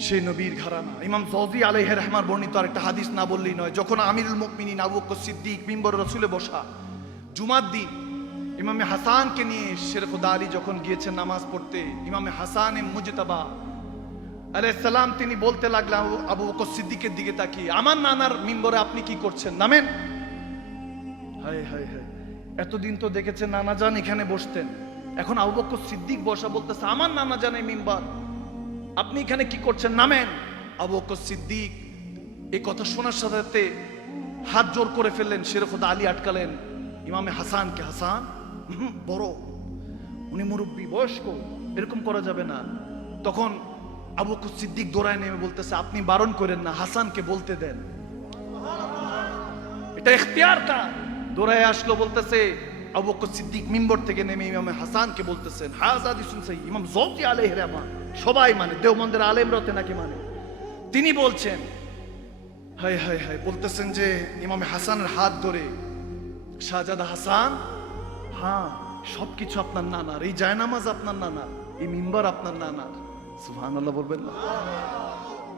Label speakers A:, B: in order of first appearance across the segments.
A: সেই নবীর ঘরানা। ইমাম সৌদি আলাইহ রহমার বর্ণিত আর একটা হাদিস না বললেই নয়, যখন আমিরুল মুকমিনিন আবু বকর সিদ্দিক মিম্বর রসুলে বসা জুমার দিন, ইমামে হাসানকে নিয়ে শেরখুদা আলী যখন গিয়েছেন নামাজ পড়তে, ইমামে হাসান এ মুজতাবা আলাইসালাম তিনি বলতে লাগলাম আবু- আবু বকর সিদ্দিকের দিকে তাকিয়ে, আমার নানার মিম্বরে আপনি কি করছেন? নামেন। হায় হায় হায়, এতদিন তো দেখেছেন নানা যান এখানে বসতেন। এখন আবু বকর সিদ্দিক বসা বলতেছে, আমার নানা জানে মিম্বার। আপনি এখানে কি করছেন? নামেন। আবু বকর সিদ্দিক এই কথা শোনার সাথে সাথে হাত জোর করে ফেললেন শেরখুদা আলী আটকালেন ইমামে হাসান হুম, বড়। উনি মুরব্বী বয়স্ক এরকম করা যাবে না। তখন আবু বকর সিদ্দিক দৌড়ায় নেমে বলতেছে আপনি বারণ করেন না হাসানকে বলতে দেন। এটা এখতিয়ার তা দৌড়ায় আসলো বলতেছে আবু বকর সিদ্দিক মিম্বর থেকে নেমে ইমামে হাসানকে বলতেছেন। হাজাদি শুনছে ইমাম জৌতি আলাইহ রহমান। সবাই মানে দেওবন্দের আলেম রতে নাকি মানে? তিনি বলছেন হাই হাই হাই বলতেছেন যে ইমামে হাসানের হাত ধরে, শাহজাদা হাসান হ্যাঁ সবকিছু আপনার নানার, এই জায়নামাজ আপনার নানার, এই মিম্বার আপনার নানার। সুহান আল্লাহ বলবেন না।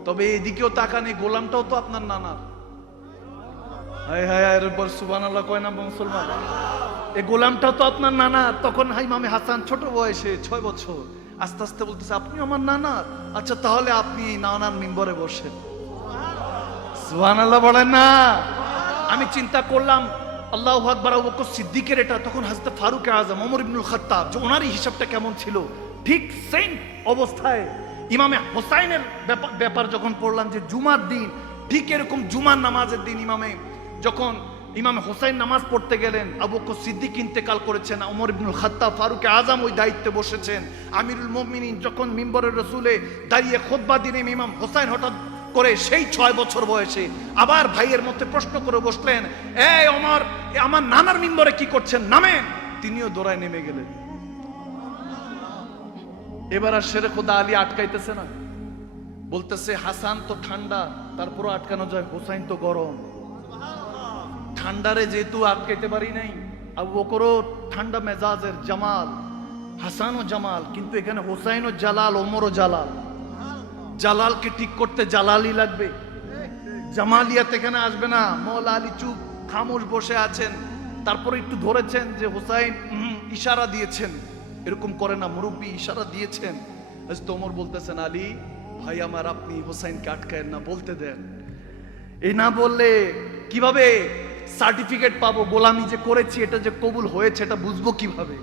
A: তবে এদিকেও তাকান, এই গোলামটাও তো আপনার নানার। হায় হায় হায় এরপর সুবান আল্লাহ কয় না মুসলমান? এই গোলামটাও তো আপনার নানা তখন হাই মামে হাসান ছোট বয়সে ছয় বছর আস্তে আস্তে বলতেছে, আপনি আমার নানার? আচ্ছা তাহলে আপনি নানার মিম্বরে বসেন। সুবান আল্লাহ বলেন না। আমি চিন্তা করলাম, আল্লাহ আকবর বকর সিদ্দিকের এটা, তখন হাজরত ফারুক আজম, ওমর ইবনুল খাত্তাব, যে ওনারই হিসাবটা কেমন ছিল? ঠিক সেম অবস্থায় ইমামে হোসাইনের ব্যাপার যখন পড়লাম যে জুমার দিন, ঠিক এরকম জুমার নামাজের দিন ইমামে যখন ইমামে হোসাইন নামাজ পড়তে গেলেন, আবু বকর সিদ্দিক ইন্তেকাল করেছেন ওমর ইবনুল খাত্তাব, ফারুক আজম ওই দায়িত্বে বসেছেন। আমিরুল মুমিনিন যখন মিম্বরের রসুলে দাঁড়িয়ে খোদবা দিনে ইমাম হোসাইন হঠাৎ করে সেই ছয় বছর বয়সে আবার ভাইয়ের মধ্যে প্রশ্ন করে বসলেন এ আমার নানার মিম্বরে কি করছেন? নামেন! তিনিও দৌড়ায় নেমে গেলেন। এবার আর শেরে খোদা আলী আটকাইতেছে না। বলতেছে, হাসান তো ঠান্ডা, তারপরও আটকানো যায়, হোসাইন তো গরম। ঠান্ডারে যেহেতু আটকাইতে পারি নাই আবু বকরও ঠান্ডা মেজাজের জামাল হাসান ও জামাল, কিন্তু এখানে হোসাইন ও জালাল ওমর ও জালাল। জালালকে ঠিক করতে জালালি লাগবে। জামালিয়াত এখানে আসবে না। মৌলা আলী চুপ, খামোশ বসে আছেন। তারপরে একটু ধরেছেন যে হোসাইন ইশারা দিয়েছেন। এরকম করে না, মুরব্বী ইশারা দিয়েছেন। তোমর বলতেছেন, আলী, ভাই আমার, আপনি হোসাইনকে আটকায়েন না, বলতে দেন। এই না বললে কীভাবে? সার্টিফিকেট পাবো, গোলামি যে করেছি, এটা যে কবুল হয়েছে, এটা বুঝব কীভাবে?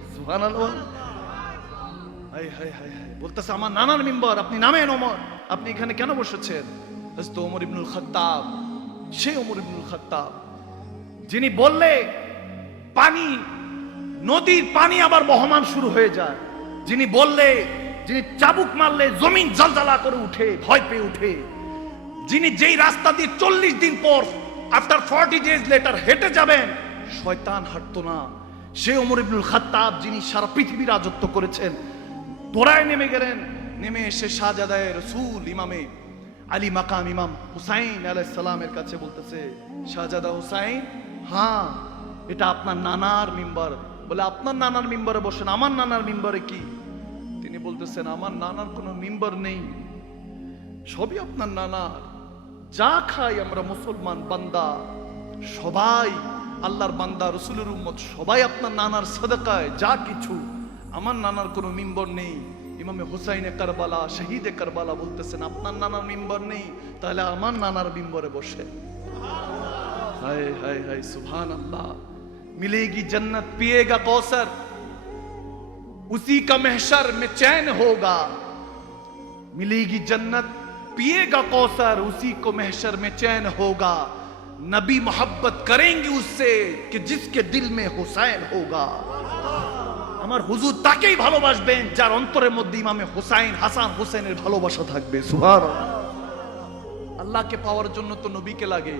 A: বলতেছে, আমার নানার মেম্বার, আপনি নামেন আপনি এখানে কেন বসেছেন? ইবনুল সেই ইবনুল যিনি বললে, পানি, নদীর পানি আবার বহমান শুরু হয়ে যায়। যিনি বললে, যিনি চাবুক মারলে, জমিন জলজলা করে উঠে, ভয় পেয়ে উঠে। যিনি যেই রাস্তা দিয়ে চল্লিশ দিন পর আফটার ফর্টি ডেজ লেটার হেঁটে যাবেন। শয়তান হাঁটতো না। সে ওমর ইবনুল খাত্তাব যিনি সারা পৃথিবী রাজত্ব করেছেন দোড়ায় নেমে গেলেন। নেমে এসে শাহজাদায় রসুল ইমামে আলী মাকাম ইমাম হুসাইন আলাইসালামের কাছে বলতেছে, শাহজাদা হুসাইন হ্যাঁ এটা আপনার নানার মিম্বার। বলে, আপনার নানার মিম্বারে বসেন, আমার নানার মিম্বারে কি? তিনি বলতেছেন, আমার নানার কোনো মিম্বার নেই। সবই আপনার নানার। যা খাই আমরা মুসলমান বান্দা সবাই আল্লাহর বান্দা রসুলের উম্মত সবাই আপনার নানার সদকায় যা কিছু আমার নানার কোনো মিম্বর নেই ইমামে হুসাইনে কারবালা শহীদে কারবালা বলতেছেন আপনার নানার মিম্বর নেই তাহলে আমার নানার মিম্বরে বসে হায় হায় হায় সুবহান अल्लाह मिलेगी जन्नत पिएगा कौसर उसी का महशर में चैन होगा मिलेगी जन्नत पिएगा कौसर उसी को महशर में चैन होगा नबी मोहब्बत करेंगे उससे कि जिसके दिल में हुसैन होगा আমার হুজুর তাকেই ভালোবাসবেন যার অন্তরের মধ্যে ইমামে হোসাইন হাসান হোসেনের ভালোবাসা থাকবে সুহার আল্লাহকে পাওয়ার জন্য তো নবীকে লাগে